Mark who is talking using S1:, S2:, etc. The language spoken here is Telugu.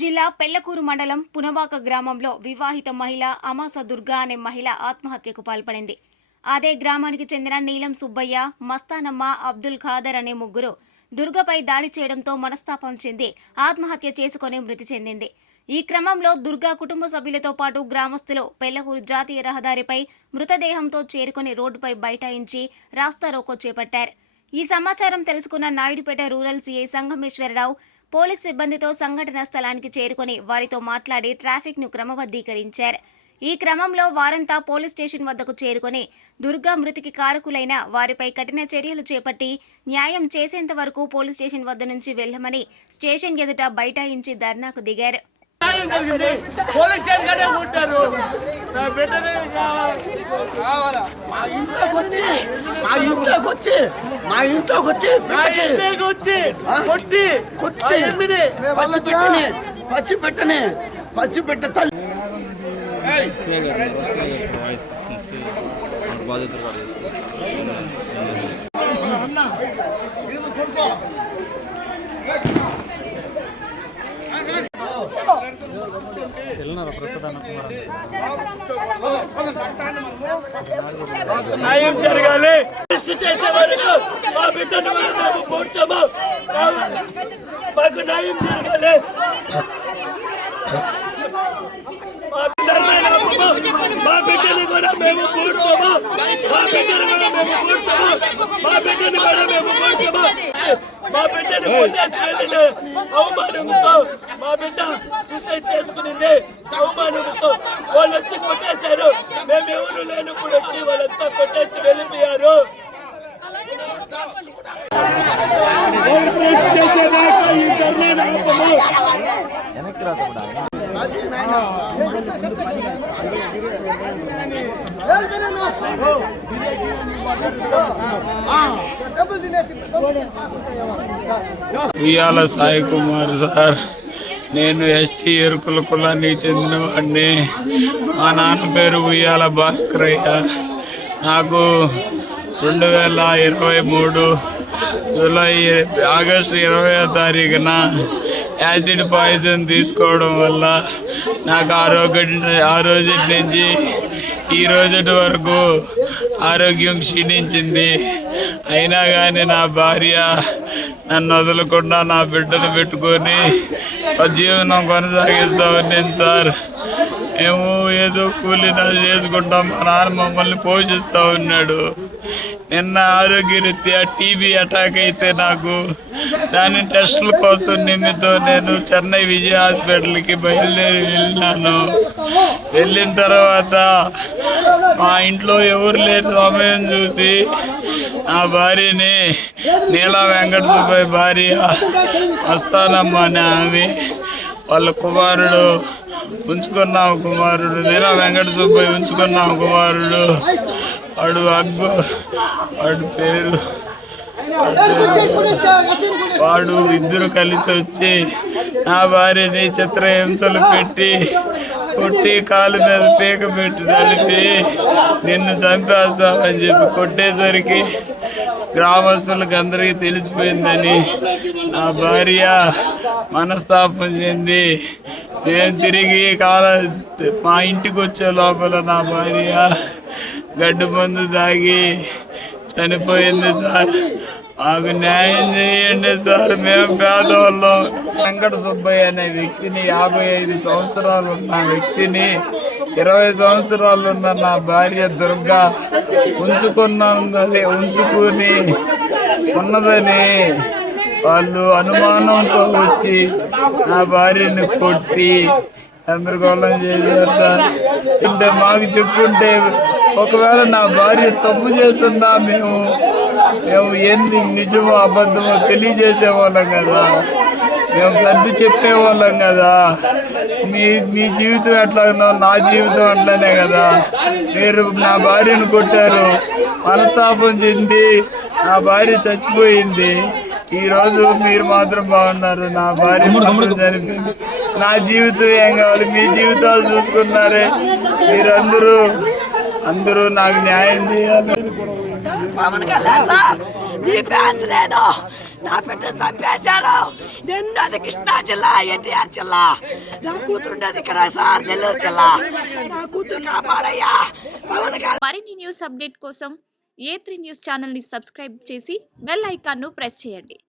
S1: జిల్లా పెళ్ళకూరు మండలం పునవాక గ్రామంలో వివాహిత మహిళ అమాస దుర్గా అనే మహిళ ఆత్మహత్యకు పాల్పడింది. అదే గ్రామానికి చెందిన నీలం సుబ్బయ్య మస్తానమ్మ అబ్దుల్ ఖాదర్ అనే ముగ్గురు దుర్గపై దాడి చేయడంతో మనస్తాపం చెంది ఆత్మహత్య చేసుకుని మృతి చెందింది. ఈ క్రమంలో దుర్గా కుటుంబ సభ్యులతో పాటు గ్రామస్తులు పెళ్ళకూరు జాతీయ రహదారిపై మృతదేహంతో చేరుకుని రోడ్డుపై బైఠాయించి రాస్తా రోకో చేపట్టారు. ఈ సమాచారం తెలుసుకున్న Naidupeta rural CI Sangameswararao police సిబ్బందితో సంఘటన స్థలానికి చేరుకుని వారితో మాట్లాడి ట్రాఫిక్ను క్రమబద్ధీకరించారు. ఈ క్రమంలో వారంతా పోలీస్ స్టేషన్ వద్దకు చేరుకుని దుర్గా మృతికి కారకులైన వారిపై కఠిన చర్యలు చేపట్టి న్యాయం చేసేంత వరకు పోలీస్ స్టేషన్ వద్ద నుంచి వెళ్ళమని స్టేషన్ ఎదుట బైఠాయించి ధర్నాకు దిగారు.
S2: న్యాయం జరిగింది పోలీస్ స్టేషన్ కదే కొట్టారు నా బిడ్డని కావాలా?
S3: మా ఇంట్లోకి వచ్చి మా ఇంట్లోకి వచ్చి మా ఇంట్లోకి వచ్చి బిడ్డకి
S2: వచ్చి కొట్టి
S3: కొట్టి పసి పెట్టని పసి పెట్టని పసి పెట్ట తల్లి.
S4: ఉన్నారు పడేది
S3: న్యాయం జరగాలి. చేసే వరకు మా బిడ్డను మేము పూడ్చము మాకు న్యాయం జరగాలి. మా బిడ్డను కూడా మేము పూడ్చము మా బిడ్డను కూడా మేము పూడ్చము మా కూడా మేము మా బిడ్డని కొట్టేసి వెళ్ళిన అవమానంతో మా బిడ్డ సూసైడ్ చేసుకునింది. అవమానంతో వాళ్ళు వచ్చి కొట్టేశారు. మేము ఎవరు లేనప్పుడు వచ్చి వాళ్ళంతా కొట్టేసి వెళ్ళిపోయారు. ఈ ఆపము.
S5: ఉయ్యాల సాయి కుమార్ సార్ నేను ఎస్టీ ఎరుకుల కులానికి చెందిన వాడిని మా నాన్న పేరు ఉయ్యాల భాస్కరయ్య. నాకు రెండు వేల ఇరవై మూడు జూలై ఆగస్టు ఇరవై తారీఖున యాసిడ్ పాయిజన్ తీసుకోవడం వల్ల నాకు ఆరోగ్య ఆ రోజు నుంచి ఈ రోజటి వరకు ఆరోగ్యం క్షీణించింది. అయినా కానీ నా భార్య నన్ను వదలకుండా నా బిడ్డను పెట్టుకొని ఆ జీవనం కొనసాగిస్తా నేను సార్ మేము ఏదో కూలి నాలు చేసుకుంటాం మా నాన్న మమ్మల్ని పోషిస్తూ ఉన్నాడు. నిన్న ఆరోగ్యరీత్యా టీబీ అటాక్ అయితే నాకు దాని టెస్టుల కోసం నిమ్మితో నేను చెన్నై విజయ హాస్పిటల్కి బయలుదేరి వెళ్ళినాను. వెళ్ళిన తర్వాత మా ఇంట్లో ఎవరు లేని సమయం చూసి నా భార్యని నీలా వెంకట సుబ్బయ్య భార్య వస్తానమ్మా అని ఆమె వాళ్ళ కుమారుడు ఉంచుకున్నాము కుమారుడు నీలా వెంకట సుబ్బయ్య కుమారుడు. వాడు అక్బర్ వాడు పేరు వాడు ఇద్దరు కలిసి వచ్చి నా భార్యని చిత్రహింసలు పెట్టి కొట్టి కాలు మీద పీక పెట్టి తలిపి నిన్ను చంపేస్తామని చెప్పి కొట్టేసరికి గ్రామస్తులకు అందరికీ తెలిసిపోయిందని నా భార్య మనస్తాపం చెంది నేను తిరిగి కాల మా ఇంటికి వచ్చే లోపల నా భార్య గడ్డు మందు తాగి చనిపోయింది సార్. మాకు న్యాయం చేయండి సార్ మేము పేదవాళ్ళం వెంకట సుబ్బయ్య అనే వ్యక్తిని యాభై ఐదు సంవత్సరాలు ఉన్న వ్యక్తిని ఇరవై సంవత్సరాలు ఉన్న నా భార్య దుర్గా ఉంచుకున్నది ఉంచుకుని ఉన్నదని వాళ్ళు అనుమానంతో వచ్చి నా భార్యని కొట్టి గందరగోళం చేశారు సార్. అంటే మాకు చెప్పుంటే ఒకవేళ నా భార్య తప్పు చేస్తున్నా మేము మేము ఏంది నిజమో అబద్ధమో తెలియజేసేవాళ్ళం కదా. మేము సర్ది చెప్పేవాళ్ళం కదా. మీ మీ జీవితం ఎట్లానో నా జీవితం అట్లానే కదా. మీరు నా భార్యను కొట్టారు మనస్తాపం చెంది నా భార్య చచ్చిపోయింది. ఈ రోజు మీరు మాత్రం బాగున్నారు నా భార్య చనిపోయింది నా జీవితం ఏం కావాలి? మీ జీవితాలు చూసుకున్నారే. మీరందరూ అందరూ నాకు న్యాయం చేయాలి.
S6: పవన్ కళ్యాణ్ సార్ నీ ఫ్యాన్స్ నేను. నా బిడ్డ చంపేశారు. నేను అది కృష్ణా జిల్లా ఎన్టీఆర్ జిల్లా. నా కూతురు ఇక్కడ సార్ నెల్లూరు జిల్లా. నా కూతురు కాపాడయ్యా. పవన్ కళ్యాణ్
S7: మరిన్ని న్యూస్ అప్డేట్ కోసం ఏ త్రీ న్యూస్ ఛానల్ని సబ్స్క్రైబ్ చేసి బెల్ ఐకాన్ను ప్రెస్ చేయండి.